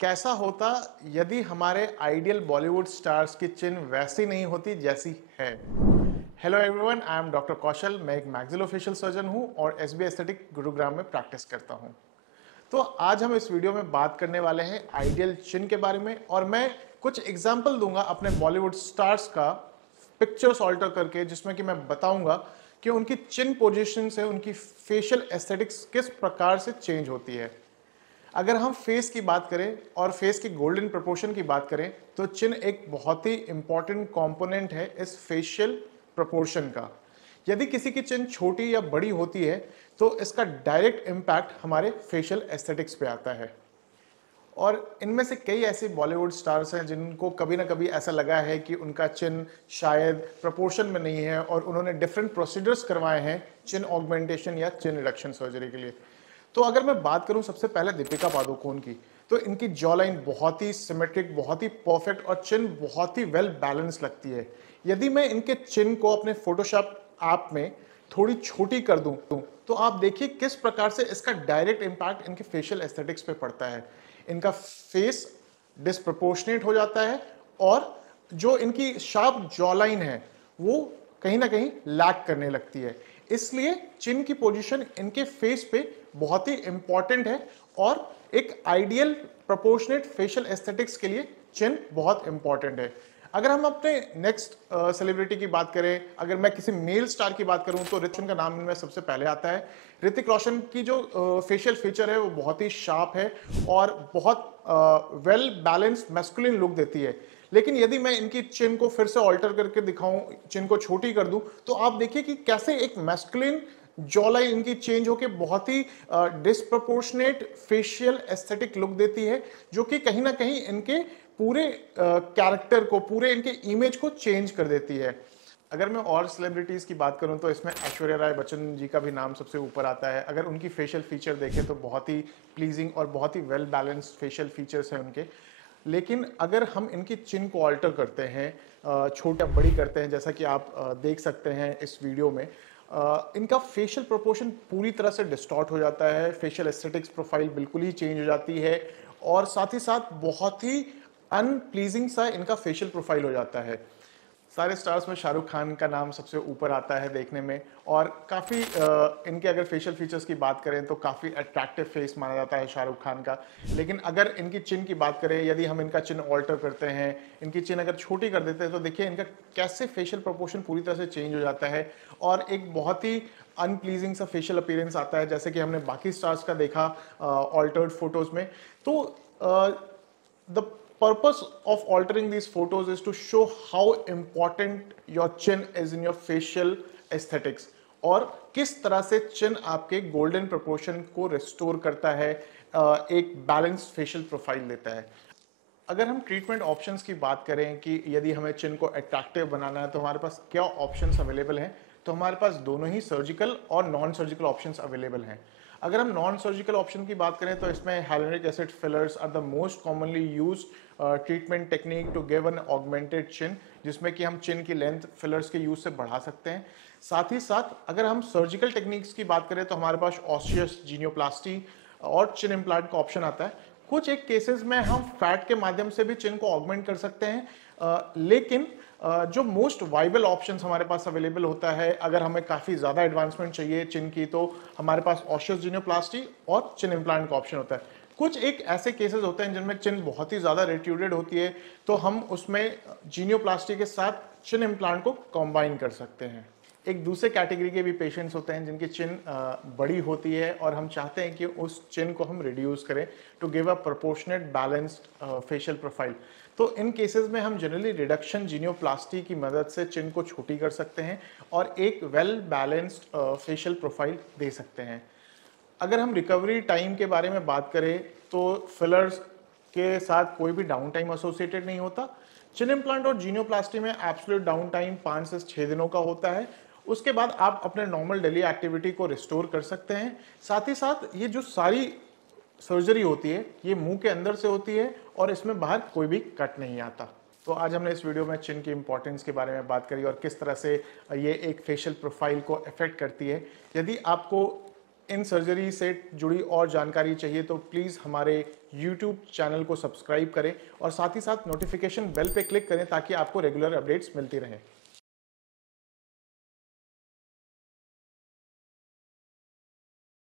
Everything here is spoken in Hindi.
कैसा होता यदि हमारे आइडियल बॉलीवुड स्टार्स की चिन वैसी नहीं होती जैसी है। Hello everyone, I am doctor Kaushal. मैं एक मैक्सिलोफेशियल सर्जन हूं और एसबी एस्थेटिक गुरुग्राम में प्रैक्टिस करता हूं। तो आज हम इस वीडियो में बात करने वाले हैं आइडियल चिन के बारे में, और मैं कुछ एग्जाम्पल दूंगा अपने बॉलीवुड स्टार्स का पिक्चर्स ऑल्टर करके, जिसमें कि मैं बताऊंगा कि उनकी चिन पोजीशन से उनकी फेशियल एस्थेटिक्स किस प्रकार से चेंज होती है। अगर हम फेस की बात करें और फेस की गोल्डन प्रपोर्शन की बात करें तो चिन एक बहुत ही इंपॉर्टेंट कंपोनेंट है इस फेशियल प्रपोर्शन का। यदि किसी की चिन छोटी या बड़ी होती है तो इसका डायरेक्ट इंपैक्ट हमारे फेशियल एस्थेटिक्स पे आता है। और इनमें से कई ऐसे बॉलीवुड स्टार्स हैं जिनको कभी ना कभी ऐसा लगा है कि उनका चिन शायद प्रपोर्शन में नहीं है और उन्होंने डिफरेंट प्रोसीजर्स करवाए हैं चिन ऑगमेंटेशन या चिन रिडक्शन सर्जरी के लिए। तो अगर मैं बात करूं सबसे पहले दीपिका पादुकोण की, तो इनकी जॉ लाइन बहुत ही सिमेट्रिक, बहुत ही परफेक्ट और चिन बहुत ही वेल बैलेंस लगती है। यदि मैं इनके चिन को अपने फोटोशॉप ऐप में थोड़ी छोटी कर दूं तो आप देखिए किस प्रकार से इसका डायरेक्ट इंपैक्ट इनके फेशियल एस्थेटिक्स पे पड़ता है। इनका फेस डिस्प्रपोर्शनेट हो जाता है और जो इनकी शार्प जॉ लाइन है वो कहीं ना कहीं लैग करने लगती है। इसलिए चिन की पोजीशन इनके फेस पे बहुत ही इंपॉर्टेंट है और एक आइडियल प्रोपोर्शनेट फेशियल एस्थेटिक्स के लिए चिन बहुत इंपॉर्टेंट है। अगर हम अपने नेक्स्ट सेलिब्रिटी की बात करें, अगर मैं किसी मेल स्टार की बात करूं तो ऋतिक रोशन का नाम इनमें सबसे पहले आता है। ऋतिक रोशन की जो फेशियल फीचर है वो बहुत ही शार्प है और बहुत वेल बैलेंस्ड मैस्कुलिन लुक देती है। लेकिन यदि मैं इनकी चिन को फिर से ऑल्टर करके दिखाऊं, चिन को छोटी कर दूं, तो आप देखिए कि कैसे एक मैस्कुलिन जॉ लाइन इनकी चेंज होकर बहुत ही डिस्प्रपोर्शनेट फेशियल एस्थेटिक लुक देती है, जो कि कहीं ना कहीं इनके पूरे कैरेक्टर को, पूरे इनके इमेज को चेंज कर देती है। अगर मैं और सेलिब्रिटीज की बात करूं तो इसमें ऐश्वर्या राय बच्चन जी का भी नाम सबसे ऊपर आता है। अगर उनकी फेशियल फीचर देखें तो बहुत ही प्लीजिंग और बहुत ही वेल बैलेंस्ड फेशियल फीचर्स हैं उनके। लेकिन अगर हम इनकी चिन को ऑल्टर करते हैं, छोटा बड़ी करते हैं, जैसा कि आप देख सकते हैं इस वीडियो में, इनका फेशियल प्रोपोर्शन पूरी तरह से डिस्टॉर्ट हो जाता है, फेशियल एस्थेटिक्स प्रोफाइल बिल्कुल ही चेंज हो जाती है और साथ ही साथ बहुत ही अनप्लीजिंग सा इनका फेशियल प्रोफाइल हो जाता है। सारे स्टार्स में शाहरुख खान का नाम सबसे ऊपर आता है देखने में, और काफ़ी इनके अगर फेशियल फीचर्स की बात करें तो काफ़ी अट्रैक्टिव फेस माना जाता है शाहरुख खान का। लेकिन अगर इनकी चिन की बात करें, यदि हम इनका चिन ऑल्टर करते हैं, इनकी चिन अगर छोटी कर देते हैं, तो देखिए इनका कैसे फेशियल प्रोपोर्शन पूरी तरह से चेंज हो जाता है और एक बहुत ही अनप्लीजिंग सा फेशियल अपीयरेंस आता है, जैसे कि हमने बाकी स्टार्स का देखा ऑल्टर्ड फोटोज में। तो the purpose of altering these photos is to show how important your chin is in your facial aesthetics, और किस तरह से चिन आपके गोल्डन प्रोपोर्शन को रिस्टोर करता है, एक बैलेंस फेशियल प्रोफाइल देता है। अगर हम ट्रीटमेंट ऑप्शंस की बात करें कि यदि हमें चिन को अट्रैक्टिव बनाना है तो हमारे पास क्या ऑप्शंस अवेलेबल हैं, तो हमारे पास दोनों ही सर्जिकल और नॉन सर्जिकल ऑप्शंस अवेलेबल हैं। अगर हम नॉन सर्जिकल ऑप्शन की बात करें तो इसमें hyaluronic acid fillers are the most commonly used treatment technique to give an augmented chin, जिसमें कि हम चिन की लेंथ फिलर्स के यूज से बढ़ा सकते हैं। साथ ही साथ अगर हम सर्जिकल टेक्निक्स की बात करें तो हमारे पास ऑस्टियस जीनियोप्लास्टी और चिन इम्प्लांट का ऑप्शन आता है। कुछ एक केसेस में हम फैट के माध्यम से भी चिन को ऑगमेंट कर सकते हैं, लेकिन जो मोस्ट वाइबल ऑप्शंस हमारे पास अवेलेबल होता है, अगर हमें काफ़ी ज़्यादा एडवांसमेंट चाहिए चिन की, तो हमारे पास ऑस्टियस जीनियोप्लास्टी और चिन इम्प्लांट का ऑप्शन होता है। कुछ एक ऐसे केसेस होते हैं जिनमें चिन बहुत ही ज़्यादा रेट्यूडेड होती है, तो हम उसमें जीनियोप्लास्टी के साथ चिन इम्प्लांट को कॉम्बाइन कर सकते हैं। एक दूसरे कैटेगरी के भी पेशेंट्स होते हैं जिनकी चिन बड़ी होती है और हम चाहते हैं कि उस चिन को हम रिड्यूस करें to give a proportionate balanced facial profile. तो इन केसेस में हम जनरली रिडक्शन जीनियोप्लास्टी की मदद से चिन को छोटी कर सकते हैं और एक वेल बैलेंस्ड फेशियल प्रोफाइल दे सकते हैं। अगर हम रिकवरी टाइम के बारे में बात करें तो फिलर्स के साथ कोई भी डाउन टाइम एसोसिएटेड नहीं होता। चिन इम्प्लांट और जीनियोप्लास्टी में एब्सोल्यूट डाउन टाइम 5 से 6 दिनों का होता है। उसके बाद आप अपने नॉर्मल डेली एक्टिविटी को रिस्टोर कर सकते हैं। साथ ही साथ ये जो सारी सर्जरी होती है ये मुंह के अंदर से होती है और इसमें बाहर कोई भी कट नहीं आता। तो आज हमने इस वीडियो में चिन की इंपॉर्टेंस के बारे में बात करी और किस तरह से ये एक फेशियल प्रोफाइल को अफेक्ट करती है। यदि आपको इन सर्जरी से जुड़ी और जानकारी चाहिए तो प्लीज़ हमारे यूट्यूब चैनल को सब्सक्राइब करें और साथ ही साथ नोटिफिकेशन बेल पे क्लिक करें ताकि आपको रेगुलर अपडेट्स मिलती रहें।